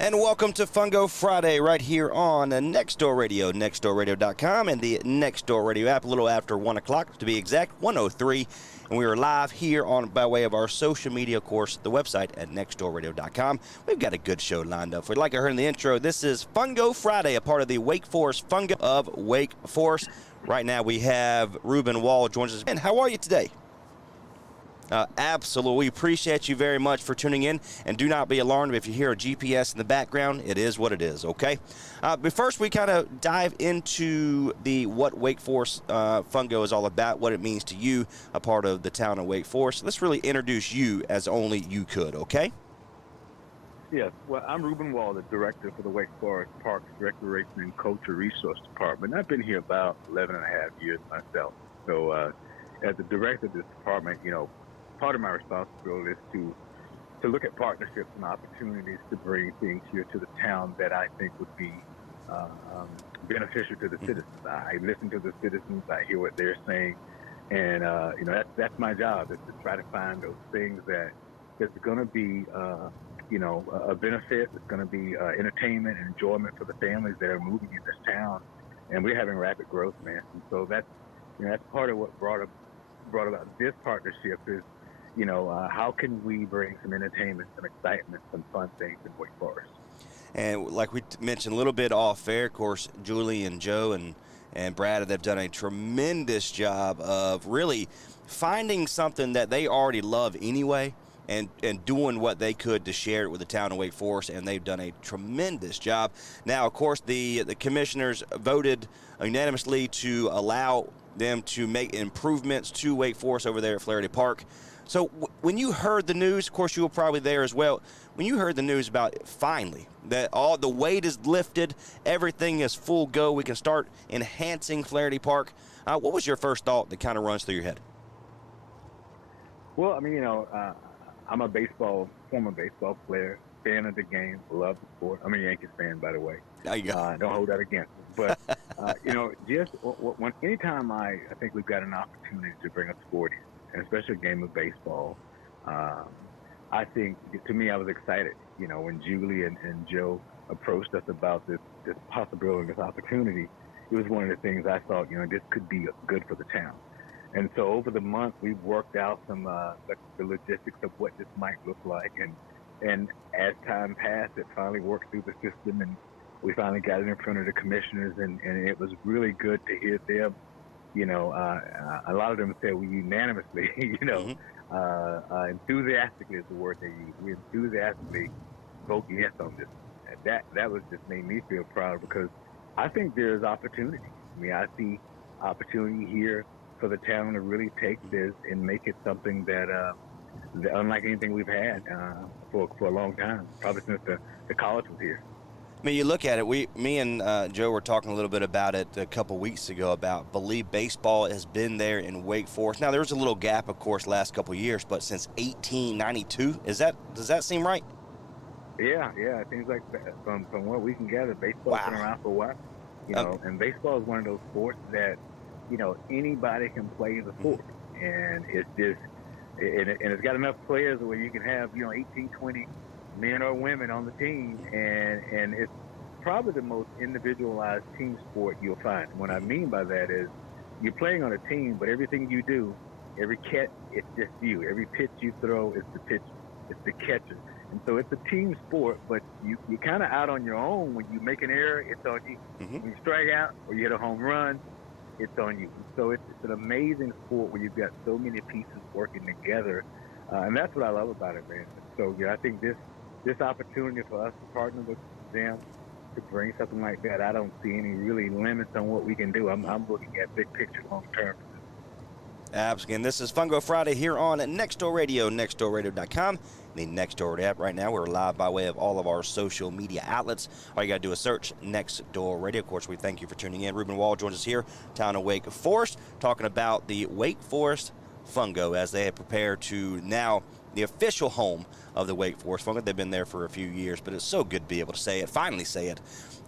And welcome to Fungo Friday right here on Nextdoor Radio, nextdoorradio.com, and the Nextdoor Radio app, a little after 1 o'clock, to be exact, 1:03. And we are live here on by way of our social media, of course, the website at nextdoorradio.com. We've got a good show lined up. Like I heard in the intro, this is Fungo Friday, a part of the Wake Forest Fungo of Wake Forest. Right now we have Reuben Wall joins us. And how are you today? Absolutely. We appreciate you very much for tuning in, and do not be alarmed if you hear a GPS in the background. It is what it is, okay? But first, we kind of dive into what Wake Forest Fungo is all about, what it means to you, a part of the town of Wake Forest. Let's really introduce you as only you could, okay? Yes. Well, I'm Reuben Wall, the director for the Wake Forest Parks, Recreation, and Culture Resource Department. I've been here about 11 and a half years myself. So as the director of this department, part of my responsibility is to look at partnerships and opportunities to bring things here to the town that I think would be beneficial to the citizens. I listen to the citizens, I hear what they're saying, and that's my job, is to try to find those things that's going to be a benefit. It's going to be entertainment and enjoyment for the families that are moving in this town, and we're having rapid growth, man. And so that's part of what brought about this partnership is. How can we bring some entertainment, some excitement, some fun things in Wake Forest? And like we mentioned a little bit off air, of course, Julie and Joe and Brad, they've done a tremendous job of really finding something that they already love anyway and doing what they could to share it with the town of Wake Forest, and they've done a tremendous job. Now, of course, the commissioners voted unanimously to allow them to make improvements to Wake Forest over there at Flaherty Park. So when you heard the news, of course you were probably there as well, when you heard the news about finally that all the weight is lifted, everything is full go, we can start enhancing Flaherty Park, what was your first thought that kind of runs through your head? Well, I'm a former baseball player, fan of the game, love the sport. I'm a Yankees fan, by the way. Don't hold that against us. But, anytime I think we've got an opportunity to bring a sport in, and especially a game of baseball, I think, to me, I was excited, when Julie and Joe approached us about this possibility, this opportunity. It was one of the things I thought, this could be good for the town. And so over the month, we've worked out some the logistics of what this might look like. And as time passed, it finally worked through the system, and we finally got it in front of the commissioners, and it was really good to hear them. A lot of them said we unanimously, enthusiastically is the word they use. We enthusiastically vote yes on this. And that was just made me feel proud, because I think there's opportunity. I see opportunity here for the town to really take this and make it something that unlike anything we've had for a long time, probably since the college was here. You look at it, me and Joe were talking a little bit about it a couple weeks ago about believe baseball has been there in Wake Forest. Now, there was a little gap, of course, last couple of years, but since 1892, does that seem right? Yeah, it seems like from what we can gather, baseball's been around for a while. And baseball is one of those sports that, anybody can play the sport. And it's just, and it's got enough players where you can have, 18, 20 men or women on the team, and it's probably the most individualized team sport you'll find. What I mean by that is you're playing on a team, but everything you do, every catch, it's just you. Every pitch you throw is the pitch, it's the catcher. And so it's a team sport, but you're kind of out on your own. When you make an error, it's on you. When you strike out or you hit a home run, it's on you. So it's an amazing sport where you've got so many pieces working together, and that's what I love about it, man. So I think this opportunity for us to partner with them to bring something like that, I don't see any really limits on what we can do. I'm looking at big picture, long term. Absolutely. And this is Fungo Friday here on Nextdoor Radio, nextdoorradio.com, the Nextdoor app. Right now, we're live by way of all of our social media outlets. All you got to do is search Nextdoor Radio. Of course, we thank you for tuning in. Reuben Wall joins us here, town of Wake Forest, talking about the Wake Forest Fungo as they have prepared to now the official home of the Wake Forest Fungo. They've been there for a few years, but it's so good to be able to say it, finally say it,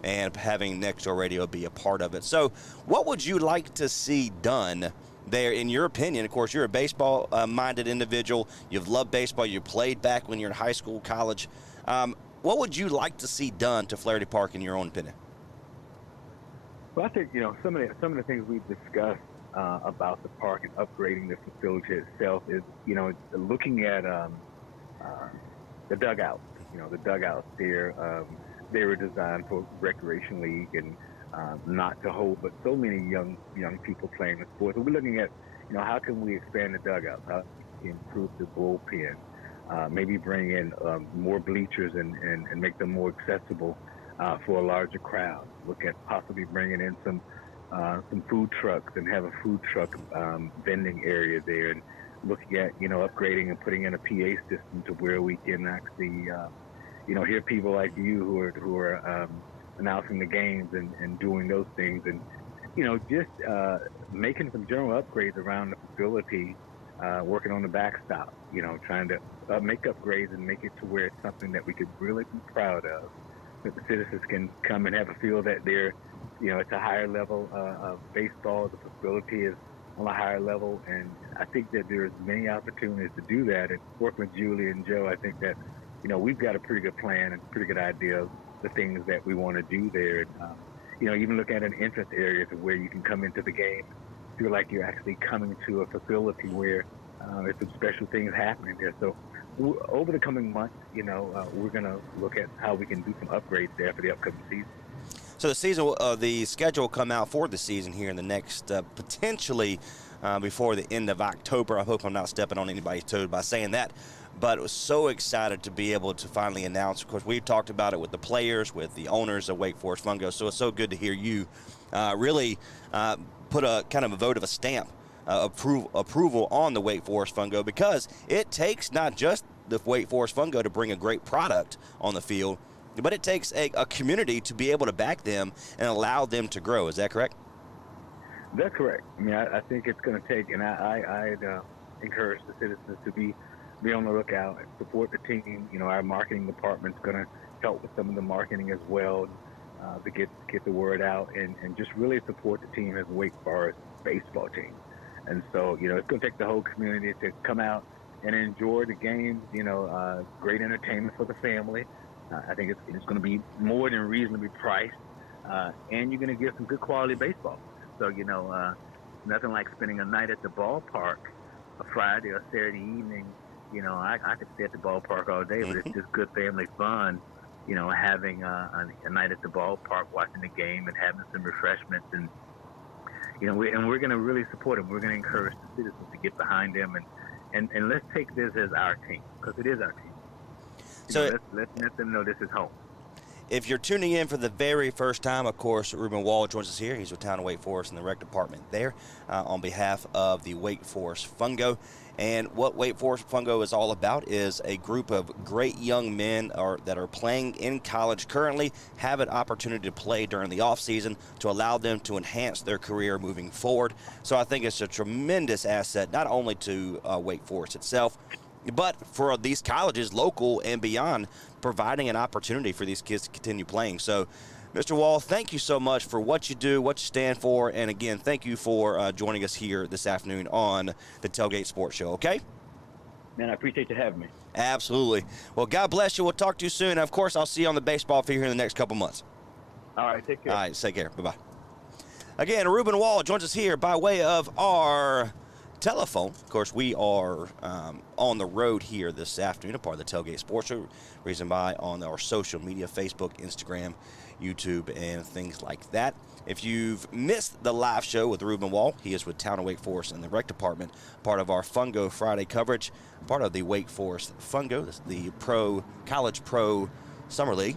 and having Nextdoor Radio be a part of it. So what would you like to see done there, in your opinion? Of course, you're a baseball-minded individual. You've loved baseball. You played back when you're in high school, college. what would you like to see done to Flaherty Park in your own opinion? Well, I think some of the things we've discussed about the park and upgrading the facility itself is looking at the dugouts. The dugouts there, they were designed for recreation league and not to hold, but so many young people playing the sport. So we're looking at how can we expand the dugouts, how can we improve the bullpen, maybe bring in more bleachers and make them more accessible for a larger crowd. Look at possibly bringing in some food trucks and have a food truck vending area there, and looking at upgrading and putting in a PA system to where we can actually hear people like you who are announcing the games and doing those things, and just making some general upgrades around the facility, working on the backstop, trying to make upgrades and make it to where it's something that we could really be proud of, that the citizens can come and have a feel that they're it's a higher level of baseball. The facility is on a higher level, and I think that there's many opportunities to do that. And working with Julie and Joe, I think that we've got a pretty good plan and pretty good idea of the things that we want to do there. And even look at an entrance area to where you can come into the game, feel like you're actually coming to a facility where there's some special things happening there. So over the coming months, we're going to look at how we can do some upgrades there for the upcoming season. So the schedule will come out for the season here in the next potentially before the end of October. I hope I'm not stepping on anybody's toes by saying that, but I was so excited to be able to finally announce. Of course, we've talked about it with the players, with the owners of Wake Forest Fungo, so it's so good to hear you really put a kind of a vote of a stamp approval on the Wake Forest Fungo, because it takes not just the Wake Forest Fungo to bring a great product on the field, but it takes a community to be able to back them and allow them to grow. Is that correct? That's correct. I mean, I think it's going to take, and I'd encourage the citizens to be on the lookout and support the team. Our marketing department's going to help with some of the marketing as well to get the word out and just really support the team as a Wake Forest baseball team. And so, it's going to take the whole community to come out and enjoy the games, great entertainment for the family. I think it's going to be more than reasonably priced, and you're going to get some good quality baseball. So, nothing like spending a night at the ballpark, a Friday or Saturday evening. I could stay at the ballpark all day, but it's just good family fun, having a night at the ballpark, watching the game and having some refreshments. And, we're going to really support them. We're going to encourage the citizens to get behind them, and let's take this as our team, because it is our team. So let's let them know this is home. If you're tuning in for the very first time, of course, Reuben Wall joins us here. He's with Town of Wake Forest in the rec department there on behalf of the Wake Forest Fungo. And what Wake Forest Fungo is all about is a group of great young men that are playing in college currently, have an opportunity to play during the offseason to allow them to enhance their career moving forward. So I think it's a tremendous asset, not only to Wake Forest itself, but for these colleges, local and beyond, providing an opportunity for these kids to continue playing. So, Mr. Wall, thank you so much for what you do, what you stand for, and again, thank you for joining us here this afternoon on the Tailgate Sports Show, okay? Man, I appreciate you having me. Absolutely. Well, God bless you. We'll talk to you soon. Of course, I'll see you on the baseball field here in the next couple months. All right, take care. All right, take care. Bye-bye. Again, Reuben Wall joins us here by way of our telephone. Of course, we are on the road here this afternoon, a part of the Tailgate Sports Show. Reason by on our social media, Facebook, Instagram, YouTube, and things like that. If you've missed the live show with Reuben Wall, he is with Town of Wake Forest in the rec department, part of our Fungo Friday coverage, part of the Wake Forest Fungo, the college pro summer league.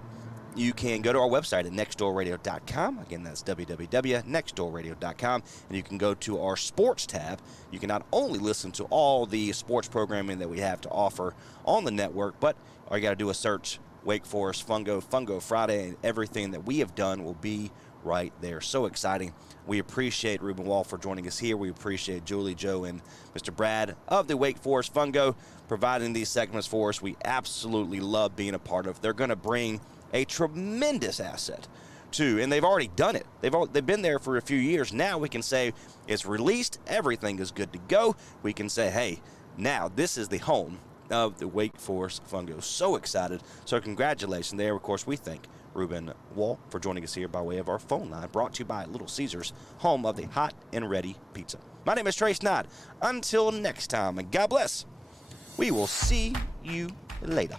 You can go to our website at nextdoorradio.com. Again, that's www.nextdoorradio.com. And you can go to our sports tab. You can not only listen to all the sports programming that we have to offer on the network, but all you got to do is search Wake Forest Fungo Friday, and everything that we have done will be right there. So exciting. We appreciate Reuben Wall for joining us here. We appreciate Julie, Joe, and Mr. Brad of the Wake Forest Fungo providing these segments for us. We absolutely love being a part of. They're going to bring a tremendous asset too, and they've already done it. They've been there for a few years. Now we can say it's released, everything is good to go. We can say, hey, now this is the home of the Wake Forest Fungo. So excited. So congratulations there. Of course, we thank Reuben Wall for joining us here by way of our phone line, brought to you by Little Caesars, home of the hot and ready pizza. My name is Trace Knott. Until next time, and God bless. We will see you later.